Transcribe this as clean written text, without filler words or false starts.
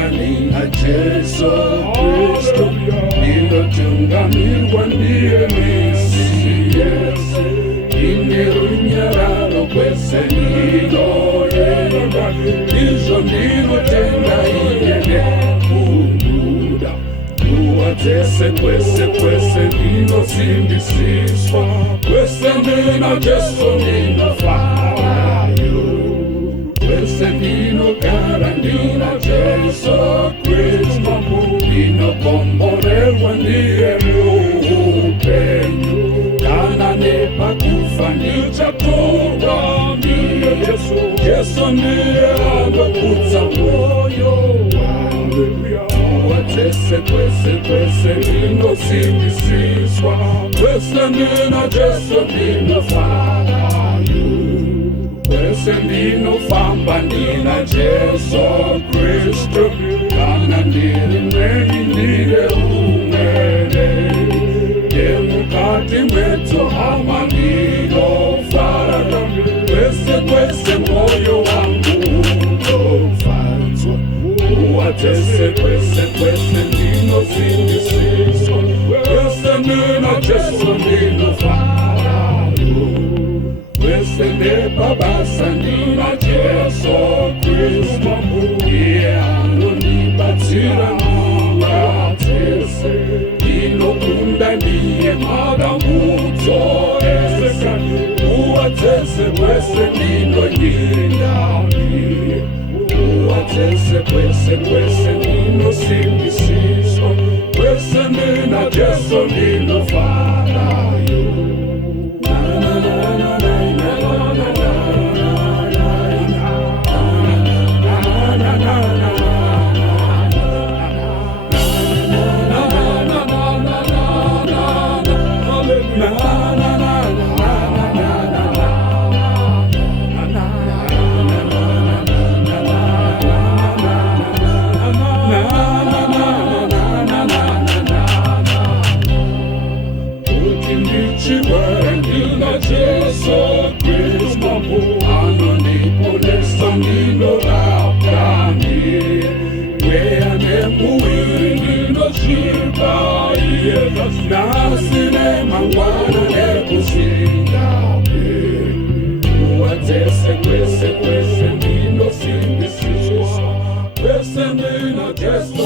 nina Yesu Kristo, nilotungamirwa ndiye Mesiya, inerunyararo kwese ninoyera, izo ndinotenda iyene kunguda, kuwatese kwese ninosimbisiswa, kwese nina Yesu ninofarayo, kwese ninogara nina Yesu Kristo, ninokomborerwa ndiye upenyu, kana nepakufa nichatorwa ndiye Yesu. Yesu ndiye anokudza moyo wangu, kuwatese kwese ninosimbisiswa, kwese nina Yesu ninofarayo, kwese ninofamba nina Yesu Kristo, kana ndiri mweni ndire umwene, yemukati mwetu hama ninofara, kwese moyo wangu unofanzwa, kuwatese kwese ninosimbisiswa, kwese nina Yesu ninofarayo, kwese nebabasa nina Yesu Kristo, iye anonibatsira muwatese, inokunda ndiye maramudzo ese, kuwatese kwese ninoyinda ndiye, kuwatese kwese ninosimbisiswa, kwese nina Yesu ninofarayo. Nina Yesu Kristo, anoniponesa ninorapani, weyane muwiri ninoshiba iye, nasine mangwana nekusindape, kuwatese kwese ninosimbisiswa, kwese nina Yesu